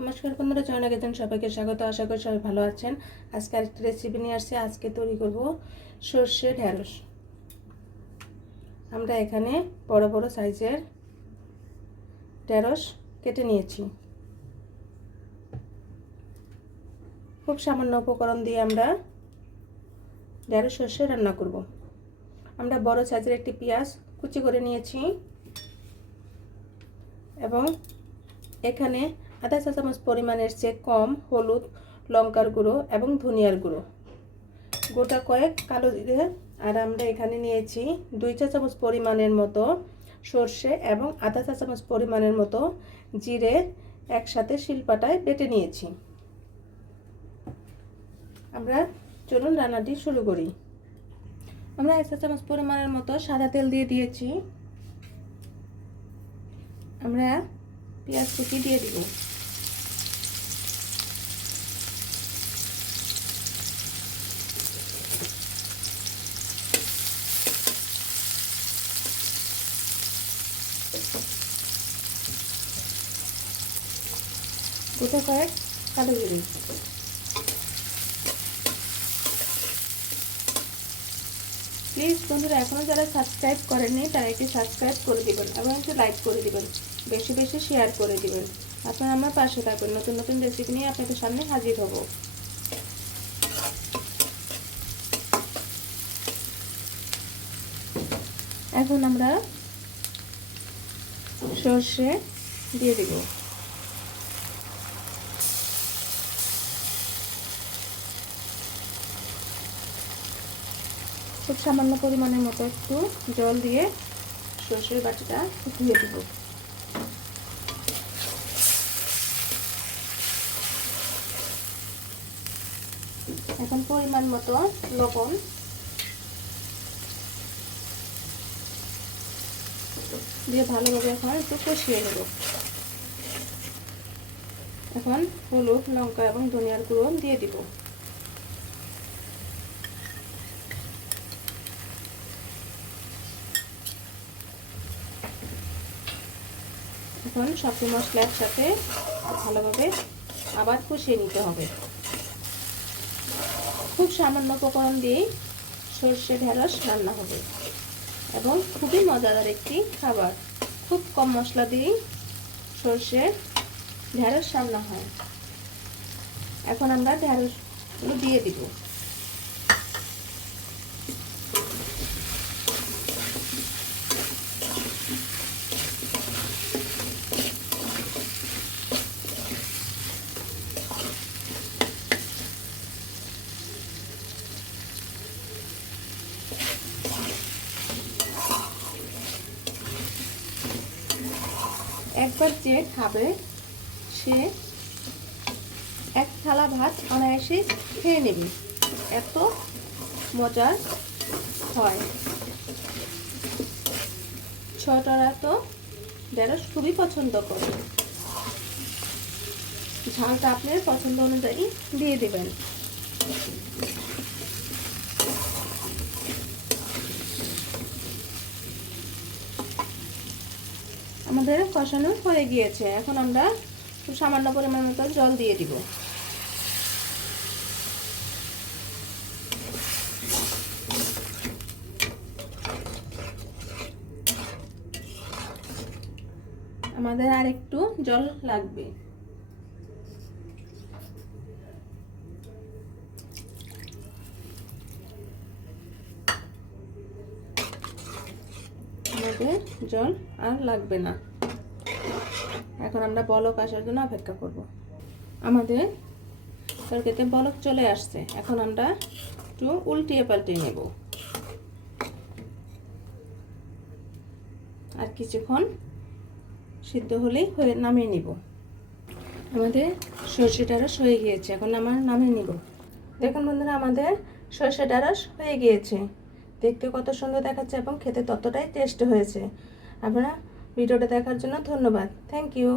নমস্কার বন্ধুরা জয়না গেছেন সবাইকে স্বাগত। আশা করি সবাই ভালো আছেন। আজকে আরেকটা রেসিপি নিয়ে আসছি। আজকে তৈরি করব সর্ষে ঢ্যাঁড়স আমরা এখানে বড় বড় সাইজের ঢ্যাঁড়স কেটে নিয়েছি। খুব সামান্য উপকরণ দিয়ে আমরা ঢ্যাঁড়স সর্ষে রান্না করব। আমরা বড় সাইজের একটি পেঁয়াজ কুচি করে নিয়েছি এবং এখানে আধা চা চামচ পরিমাণের চেয়ে কম হলুদ লঙ্কার গুঁড়ো এবং ধনিয়ার গুঁড়ো। গোটা কয়েক কালো জিরে আর আমরা এখানে নিয়েছি দুই চা চামচ পরিমাণের মতো সর্ষে এবং আধা চা চামচ পরিমাণের মতো জিরে একসাথে শিলপাটায় বেটে নিয়েছি। আমরা চলুন রান্নাটি শুরু করি। আমরা এক চা চামচ পরিমাণের মতো সাদা তেল দিয়ে দিয়েছি। আমরা পেঁয়াজ কুচি দিয়ে দিব। গোটা কয়েক কালো জিরে। প্লিজ বন্ধুরা এখনও যারা সাবস্ক্রাইব করেননি, তারা একটি সাবস্ক্রাইব করে দিবেন এবং একটু লাইক করে দিবেন। বেশি বেশি শেয়ার করে দিবেন। আপনারা আমার পাশে থাকবেন নতুন নতুন রেসিপি নিয়ে আপনাদের সামনে হাজির হব। এখন আমরা সর্ষে দিয়ে দিব। খুব সামান্য পরিমাণের মতো একটু জল দিয়ে সর্ষের বাটিটা ধুয়ে দেব। এখন পরিমাণ মতো লবণ। দিয়ে ভালোভাবে এখন একটু কষিয়ে নেব। এখন হলুদ, লঙ্কা এবং ধনিয়ার গুঁড়ো দিয়ে দিব। এখন সবজি মশলা একসাথে ভালোভাবে আবার কষিয়ে নিতে হবে। খুব সামান্য উপকরণ দিয়েই সর্ষে ঢেঁড়স রান্না হবে। এবং খুবই মজাদার একটি খাবার। খুব কম মশলা দিয়েই সর্ষে ঢেঁড়স রান্না হয়। এখন আমরা ঢেঁড়সগুলো দিয়ে দিব। একবার যে খাবে, সে এক থালা ভাত অনায়াসে খেয়ে নেবে। এত মজার হয়। ছোটরা তো ঢেঁড়স খুবই পছন্দ করে। ঝালটা আপনার পছন্দ অনুযায়ী দিয়ে দেবেন। আমাদের কষানো হয়ে গিয়েছে। এখন আমরা খুব সামান্য পরিমাণ মতো জল দিয়ে দিব। আমাদের আর একটু জল লাগবে। আমাদের জল আর লাগবে না। এখন আমরা বলক আসার জন্য অপেক্ষা করব। আমাদের তরকারিতে বলক চলে আসছে। এখন আমরা একটু উল্টিয়ে পাল্টিয়ে নেব। আর কিছুক্ষণ সিদ্ধ হলেই হয়ে নামিয়ে নিব। আমাদের সর্ষে রস হয়ে গিয়েছে। এখন আমার নামিয়ে নিব। দেখুন বন্ধুরা, আমাদের সর্ষে রস হয়ে গিয়েছে। দেখতে কত সুন্দর দেখাচ্ছে এবং খেতে ততটাই টেস্ট হয়েছে। আপনারা ভিডিওটা দেখার জন্য ধন্যবাদ। Thank you